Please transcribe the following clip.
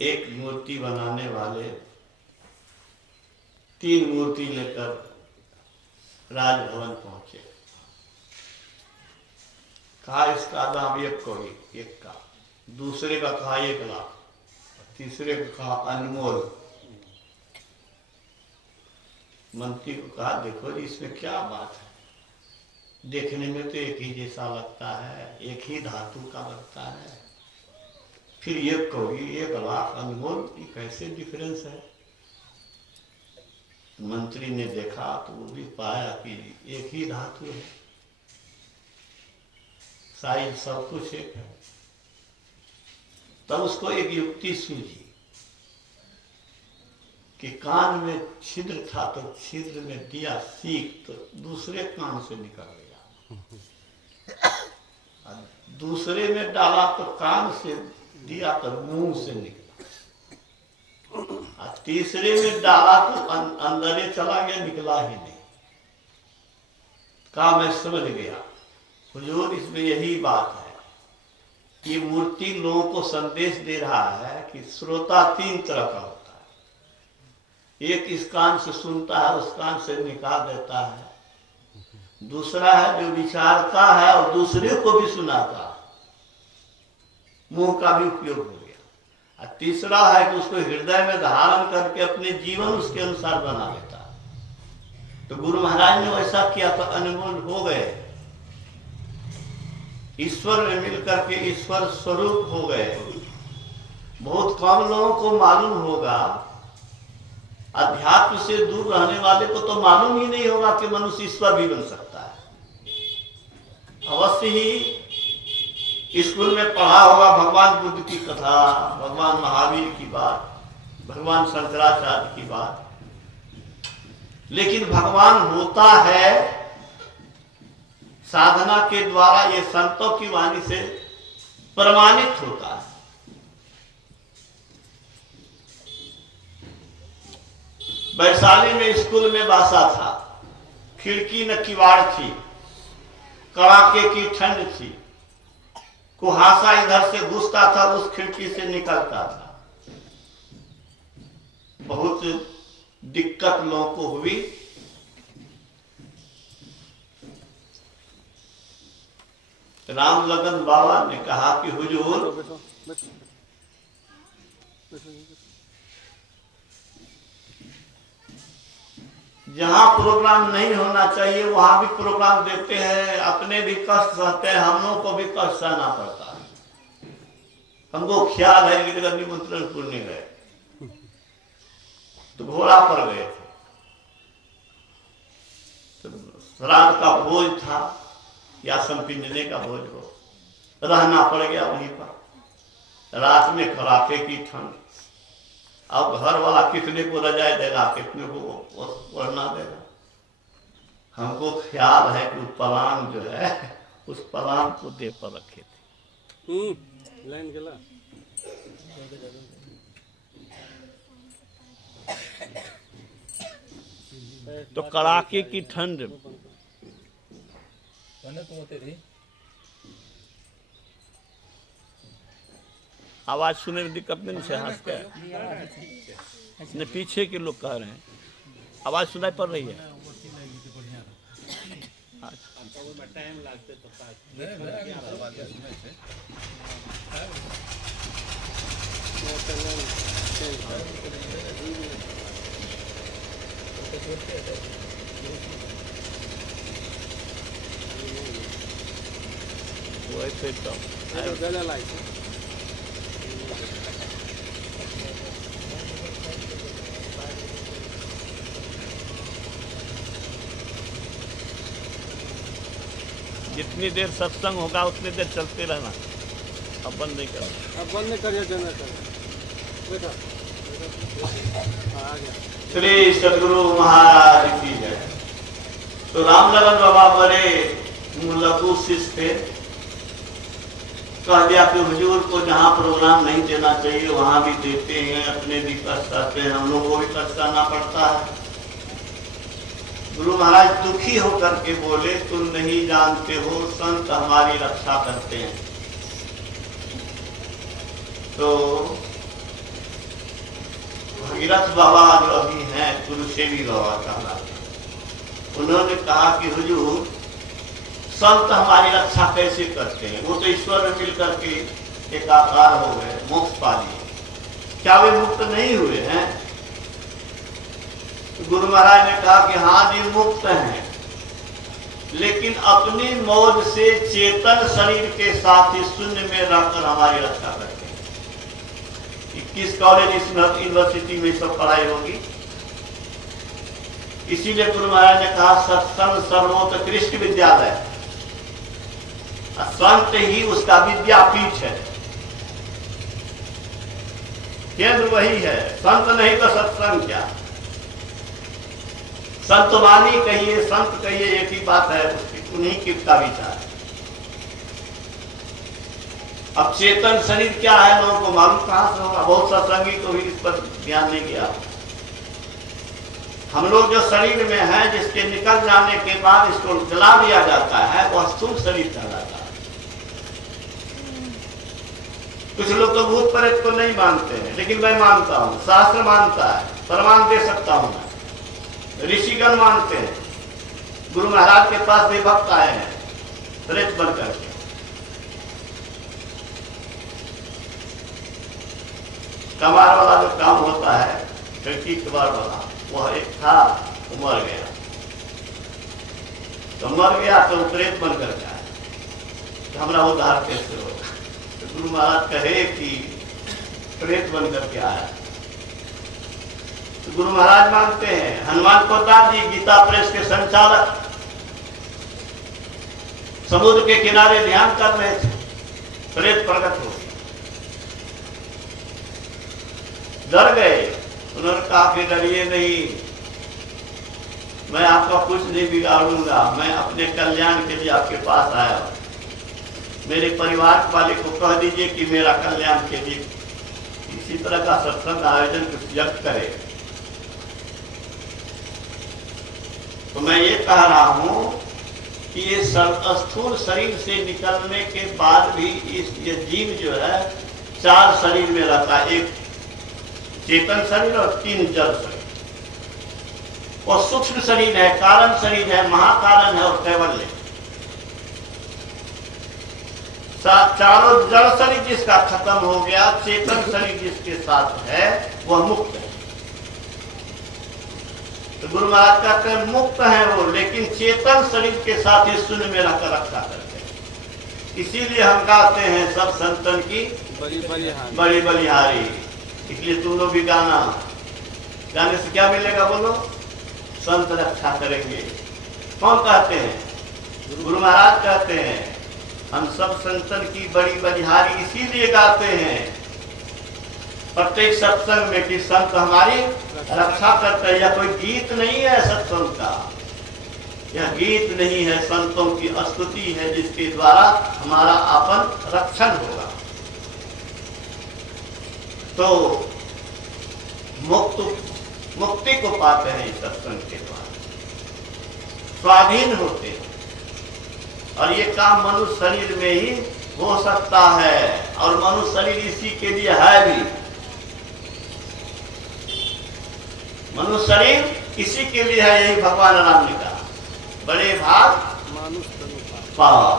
एक मूर्ति बनाने वाले 3 मूर्ति लेकर राजभवन पहुंचे। कहा इसका दाम 1 कौड़ी, एक का। दूसरे का कहा 1 लाख, तीसरे का कहा अनमोल। मंत्री को कहा देखो जी इसमें क्या बात है, देखने में तो एक ही जैसा लगता है, एक ही धातु का लगता है, फिर 1 कौड़ी 1 लाख अनमोल, ये कैसे डिफरेंस है। मंत्री ने देखा तो वो भी पाया कि एक ही धातु है, साइज सब कुछ एक है। तब उसको एक युक्ति सूझी कि कान में छिद्र था तो छिद्र में दिया सीख तो दूसरे कान से निकल गया, दूसरे में डाला तो कान से दिया तो मुंह से निकला, और तीसरे में डाला तो अंदर ही चला गया, निकला ही नहीं। कहा मैं समझ गया हुजूर, इसमें यही बात है। ये मूर्ति लोगों को संदेश दे रहा है कि श्रोता 3 तरह का होता है। एक इस कान से सुनता है, उस कान से निकाल देता है। दूसरा है जो विचारता है और दूसरे को भी सुनाता है, मुंह का भी उपयोग हो गया। और तीसरा है कि उसको हृदय में धारण करके अपने जीवन उसके अनुसार बना लेता है। तो गुरु महाराज ने वैसा किया तो अनमोल हो गए, ईश्वर में मिलकर के ईश्वर स्वरूप हो गए। बहुत कम लोगों को मालूम होगा, अध्यात्म से दूर रहने वाले को तो मालूम ही नहीं होगा कि मनुष्य ईश्वर भी बन सकता है। अवश्य ही स्कूल में पढ़ा होगा भगवान बुद्ध की कथा, भगवान महावीर की बात, भगवान शंकराचार्य की बात, लेकिन भगवान होता है साधना के द्वारा, ये संतों की वाणी से प्रमाणित होता है। वैशाली में स्कूल में बासा था, खिड़की न किवाड़ थी, कड़ाके की ठंड थी, कुहासा इधर से घुसता था, उस खिड़की से निकलता था। बहुत दिक्कत लोगों को हुई। राम लगन बाबा ने कहा कि हुजूर जहां प्रोग्राम नहीं होना चाहिए वहां भी प्रोग्राम देते हैं, अपने भी कष्ट सहते हैं, हम लोगों को भी कष्ट सहना पड़ता है। हमको ख्याल है कि जब निमंत्रण पूर्ण गए तो घोड़ा पर गए थे, तो श्राद्ध का भोज था या संपिंजने का भोज हो, रहना पड़ गया वहीं पर। रात में कड़ाके की ठंड, अब घर वाला कितने को रजाई देगा, कितने को ओढ़ना देगा। हमको ख्याल है कि पलांग जो है उस पलांग को देह पर रखे थे। लाइन गला तो कड़ाके की ठंड, आवाज सुने में दिक्कत नहीं से हंस के पीछे के लोग कह रहे हैं आवाज सुनाई पड़ रही है। टाइम लगते वैसे तो जितनी देर सत्संग होगा उतनी देर चलते रहना, अब बंद नहीं करना। अब बंद नहीं करिए, बेटा श्री सदगुरु महाराज की जय। तो रामलगन बाबा बड़े लघु शिष्य थे, कह दिया कि हुजूर को जहाँ प्रोग्राम नहीं देना चाहिए वहां भी देते हैं, अपने भी कष्ट आते हैं, हम लोगों को भी कष्ट आना पड़ता है। गुरु महाराज दुखी होकर के बोले तुम नहीं जानते हो संत हमारी रक्षा करते हैं। तो भगीरथ बाबा जो अभी हैं कुरुसेवी बाबा कहलाते, उन्होंने कहा कि हुजूर संत हमारी रक्षा कैसे करते हैं? वो तो ईश्वर में मिल करके एकाकार हो गए, मोक्ष पा लिए, क्या वे मुक्त नहीं हुए हैं? गुरु महाराज ने कहा कि हाँ जी मुक्त हैं, लेकिन अपनी मौज से चेतन शरीर के साथ ही शून्य में रहकर हमारी रक्षा करते हैं। किस कॉलेज यूनिवर्सिटी में सब पढ़ाई होगी? इसीलिए गुरु महाराज ने कहा सत्संग सर्वोत्कृष्ट विद्यालय, संत ही उसका विद्यापीठ है, केंद्र वही है। संत नहीं तो सत्संग क्या? संतवाणी कहिए, संत कहिए, एक ही बात है, उसकी उन्हीं का विचार है। अब चेतन शरीर क्या है लोगों को मालूम कहां से होगा? बहुत सत्संगी को भी इस पर ध्यान नहीं किया। हम लोग जो शरीर में है, जिसके निकल जाने के बाद इसको जला दिया जाता है, वह स्थूल शरीर कहलाता है। कुछ लोग तो भूत प्रेत को नहीं मानते हैं, लेकिन मैं मानता हूं, शास्त्र मानता है, प्रमाण दे सकता हूं मैं। ऋषिगण मानते हैं, गुरु महाराज के पास भी भक्त आए हैं प्रेत बन करके। कबाड़ वाला जो काम होता है, खिड़की कबाड़ वाला, वह एक था, वो मर गया, तो मर गया तो प्रेत बन कर गया, तो हमारा उद्धार कैसे होगा? तो गुरु महाराज कहे कि प्रेत बन करके आया। तो गुरु महाराज मानते हैं। हनुमान पोद्दार जी गीता प्रेस के संचालक समुद्र के किनारे ध्यान कर रहे थे, प्रेत प्रकट हो गया, डर गए। उन्होंने कहा कि डरिए नहीं, मैं आपका कुछ नहीं बिगाड़ूंगा, मैं अपने कल्याण के लिए आपके पास आया हूं। मेरे परिवार वाले को कह दीजिए कि मेरा कल्याण के लिए इसी तरह का सत्संग आयोजन कुछ जग करे। तो मैं ये कह रहा हूं कि ये स्थूल शरीर से निकलने के बाद भी ये जीव जो है 4 शरीर में रहता है, एक चेतन शरीर और 3 जड़ शरीर। और सूक्ष्म शरीर है, कारण शरीर है, महाकारण है और कैवल्य। चारों जड़ शरीर जिसका खत्म हो गया, चेतन शरीर जिसके साथ है वह मुक्त है। तो गुरु महाराज कहते हैं मुक्त है वो, लेकिन चेतन शरीर के साथ ही शून्य में रहकर रक्षा करते हैं। इसीलिए हम कहते हैं सब संतन की बड़ी बलिहारी। इसलिए तुम लोग भी गाना गाने से क्या मिलेगा बोलो? संत रक्षा करेंगे। कौन कहते हैं? गुरु महाराज कहते हैं हम सब संतन की बड़ी बलिहारी इसीलिए गाते हैं प्रत्येक सत्संग में कि संत हमारी रक्षा करते हैं। यह कोई गीत नहीं है सत्संग का, यह गीत नहीं है, संतों की स्तुति है जिसके द्वारा हमारा आपन रक्षण होगा। तो मुक्ति को पाते हैं इस सत्संग के द्वारा, स्वाधीन होते हैं। और ये काम मनुष्य शरीर में ही हो सकता है, और मनुष्य शरीर इसी के लिए है भी। मनुष्य शरीर इसी के लिए है, यही भगवान राम ने कहा, बड़े भाग मानुष पावा।